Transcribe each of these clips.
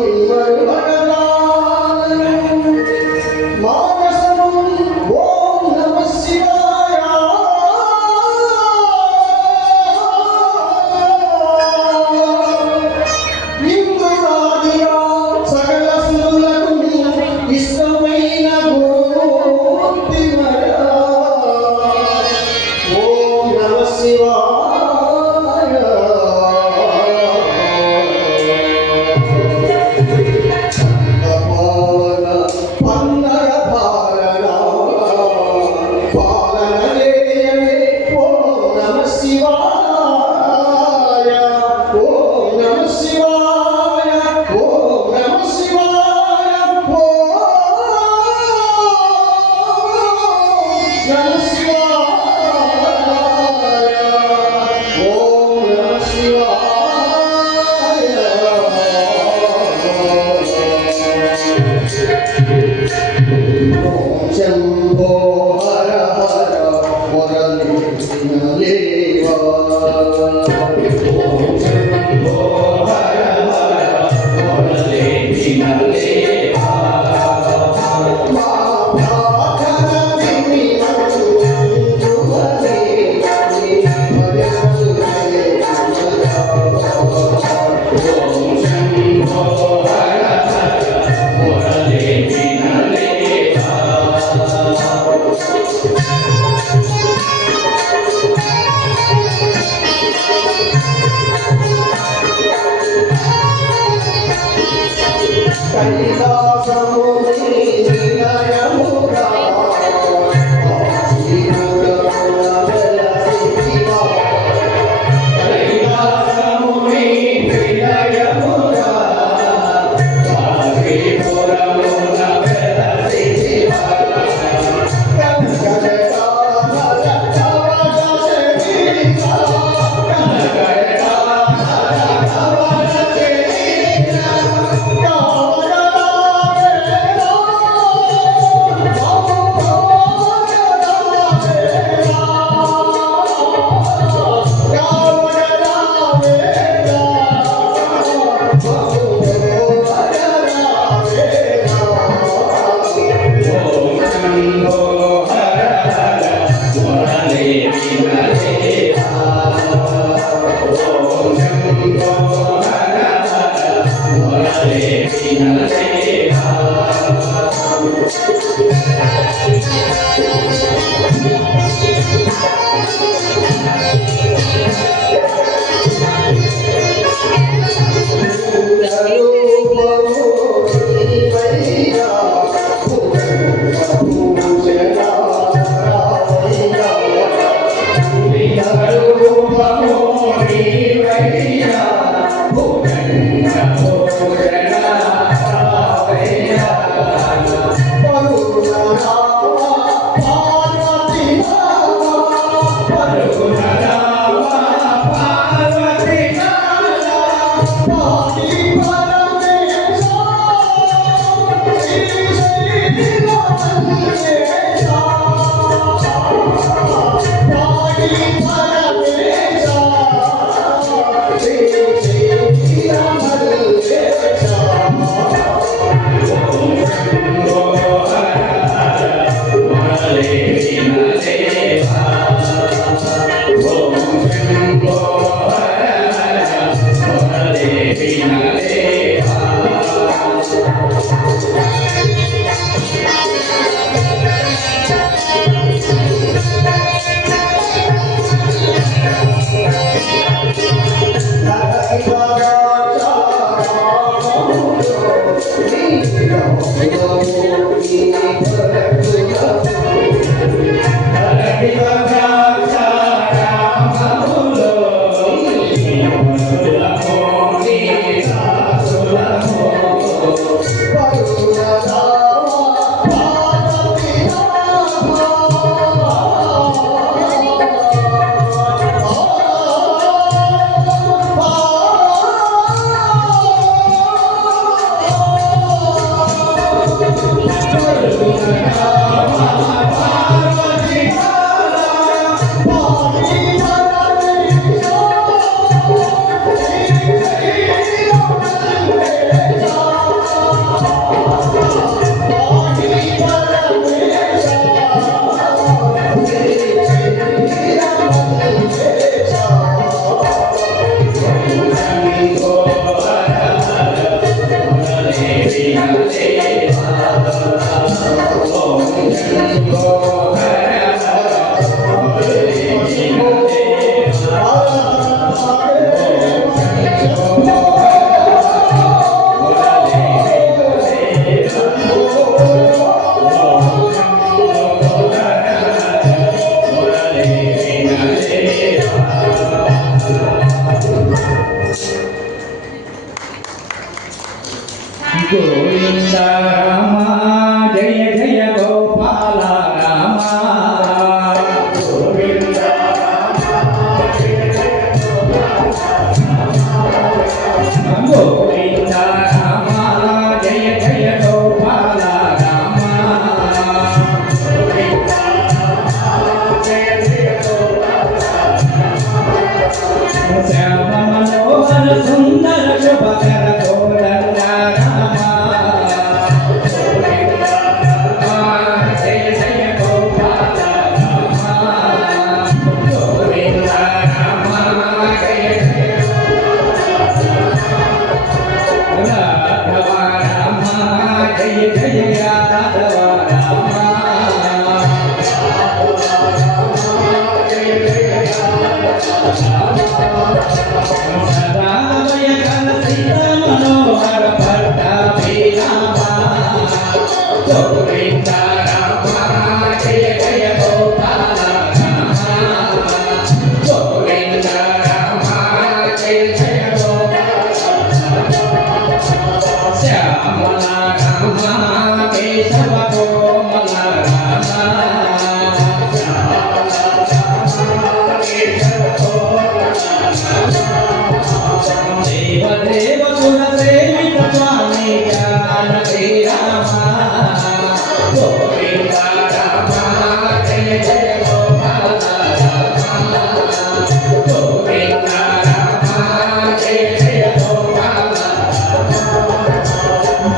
శివాయ గోవింద రామ జయ జయ గోపాల రామ గోవింద గోవింద రామ జయ జయ గోపాల రామ శ్యామ మనోహర సుందర శుభకర గోరంగ రామ జయ జయ గోపాల రామ గోవింద రామ జయ జయ రాఘవ రామ జయ జయ యాదవ రామ సదాభయ కల సీతా మనోహర పట్టాభి రామ గోవింద రామ జయ జయ గోపాల రామ గోవింద రామ జయ జయ గోపాల శ్యామల రామ కేశవ కోమల రామ దేవ కుల సేవిత స్వామి జానకి రామ గోవింద రామ జయ జయ గోపాల రామ గోవింద రామ జయ జయ గోపాల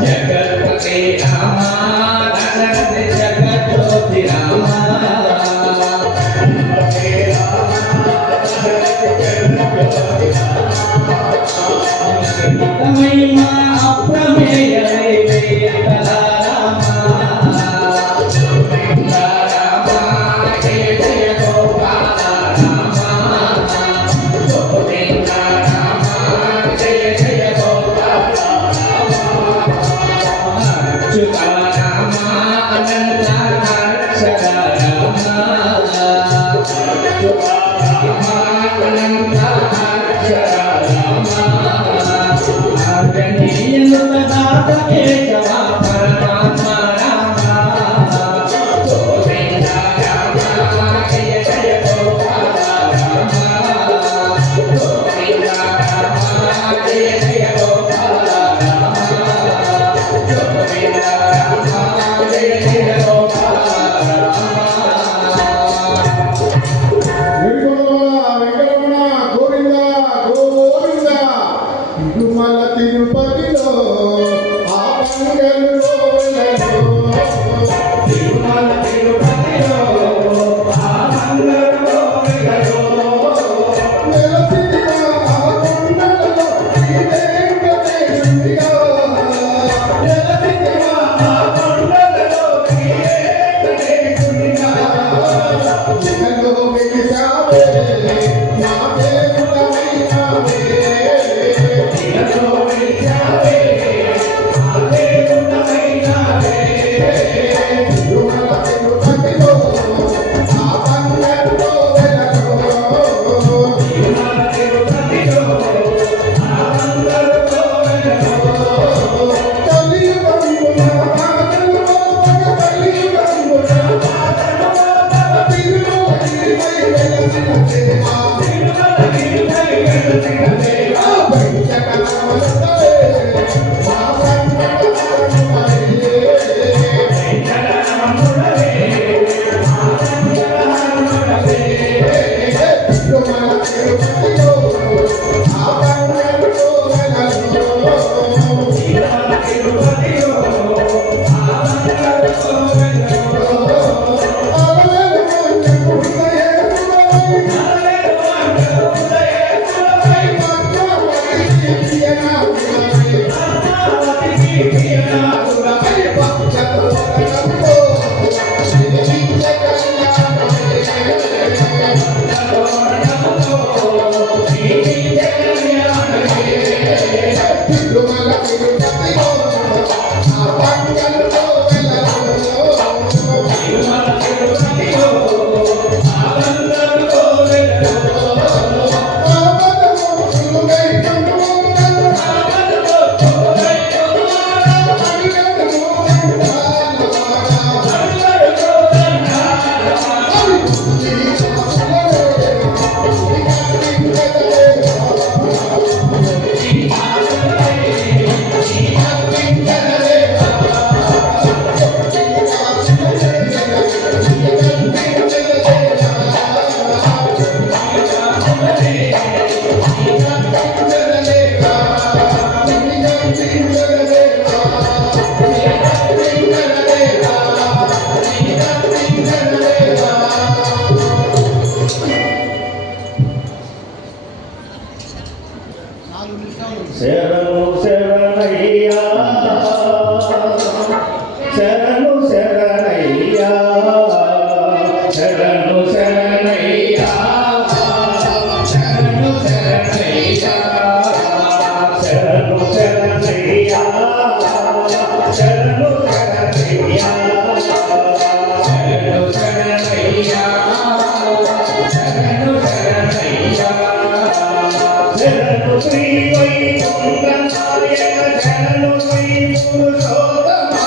జగత్పతి రామ దశరథ జగజ్యోతి రామ మహిమా అప్రమేయ వేదల రామ గోవింద రామ జయ జయ గోపాల రామ గోవింద రామ జయ జయ గోపాల అచ్యుత రామ అనంత అక్షర రామ అచ్యుత రామ అనంత అక్షర రామ దాత కేశవ పరమాత్మ రామ గోవింద రామ జయ జయ గోపాల రామ గోవింద రామ జయ జయ గోపాల రామ గోవింద రామ జయ జయ గోపాల రామ గోవింద గోవింద తిరుమల తిరుపతిలో ఆ పంగల్లో తిరుమల తిరుపతిలో ఆ పంగల్లో నెలసిగా ఆ కొండలలో శ్రీ వెంకటేశునిగా నెలసిగా ఆ కొండలలో శ్రీ వెంకటేశునిగా ఇహలో వెలిసావే నా దేవుడవైనావే ఇహలో వెలిసావే నా దేవుడవైనావే తిరుమల తిరుపతిలో ఆ పంగల్లో తిరుమల తిరుపతిలో ఆ పంగల్లో కలియుగమున మాటలు కలియుగమున తిరుమలగిరిపై వెలసిన దేవా తిరుమలగిరిపై వెలసిన దేవా వెంకటరమణుడే మా వెంకటరమణుడే వెంకటరమణుడే మా వెంకటరమణుడే తిరుమల తిరుపతిలో ఆ పంగల్లో వెలసిన తిరుమల తిరుపతిలో ఆ పంగల్లో శరణు శరణయ్యా శరణు శరణయ్యా శరణు శరణయ్యా శరణు శరణయ్యా శరణు శరణయ్యా శరణు శరణయ్యా శరణు శరణయ్యా శరణు శరణయ్యా శరణు శ్రీ వైకుంఠనాయక శరణు శ్రీ పురుషోత్తమా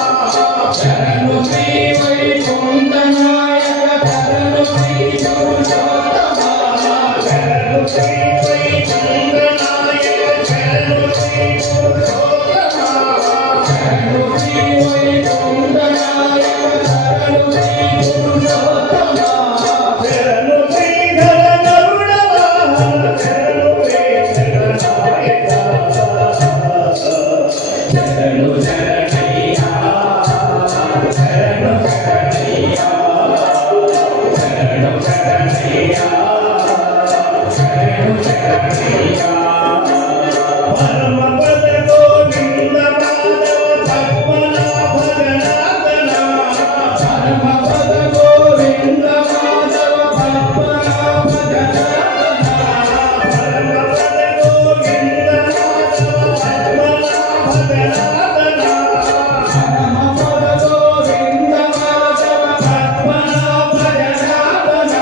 శరణు శ్రీ వైకుంఠనాయక శరణు శ్రీ పురుషోత్తమా శరణు శ్రీ వైకుంఠనాయక శరణు శ్రీ పురుషోత్తమా శరణు శ్రీ వైకుంఠనాయక శరణు శ్రీ పురుషోత్తమా శరణు శ్రీధర గరుడ వాహన శరణు వెంకటనాయక శరణు శరణయ్యా శరణు శరణయ్యా శరణు శరణయ్యా శరణు శరణయ్యా పరమ పద గోవింద మాధవ పద్మనాభ జనార్దన పరమ పద గోవింద మాధవ పద్మనాభ జనార్దన పరమ పద గోవింద మాధవ పద్మనాభ జనార్దన పరమ పద గోవింద మాధవ పద్మనాభ జనార్దన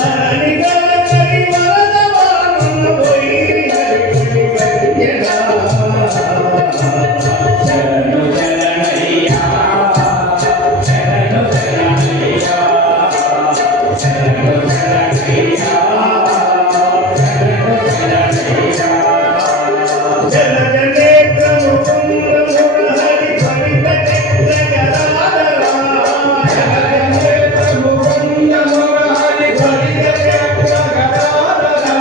ధరణి గణకరి వరద వామన వైరి హరి వైద్యనా శరణు శరణయ్యా శరణు శరణయ్యా శరణు శరణయ్యా శరణు శరణయ్యా జల జనేత్రము కుంభమురహరి పరిత చక్ర గదాధరా జల జనేత్రము కుంభమురహరి పరిత చక్ర గదాధరా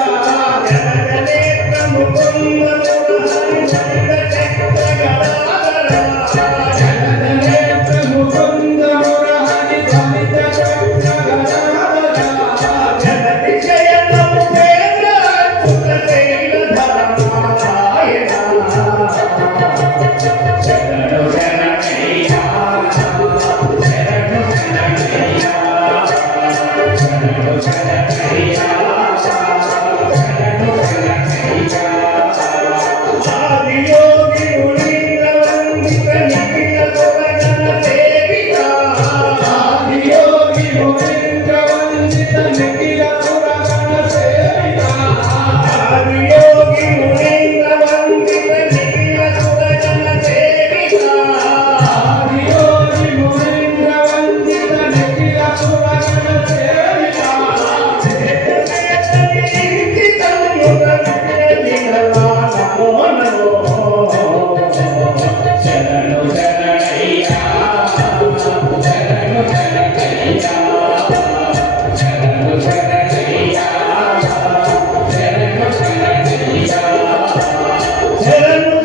జల జనేత్రము కుంభమురహరి పరిత చక్ర గదాధరా జల జనేత్రము కుంభమురహరి పరిత చక్ర గదాధరా జగతి జయతము వేద అద్భుత శైలధరనారాయణ శరణు శరణయ్యా శరణు శరణయ్యా శరణు శరణయ్యా శరణు శరణయ్యా ఆదియోగి మునీంద్ర వందిత నిఖిల సురగణ సేవిత ఆదియోగి మునీంద్ర వందిత నిఖిల సురగణ సేవిత ఆదియోగి మునీంద్ర వందిత నిఖిల సురగణ సేవిత ఆదియోగి మునీంద్ర వందిత నిఖిల సురగణ సేవిత శరణు శరణయ్యా శరణు శరణయ్యా శరణు శరణయ్యా శరణు శరణయ్యా శరణు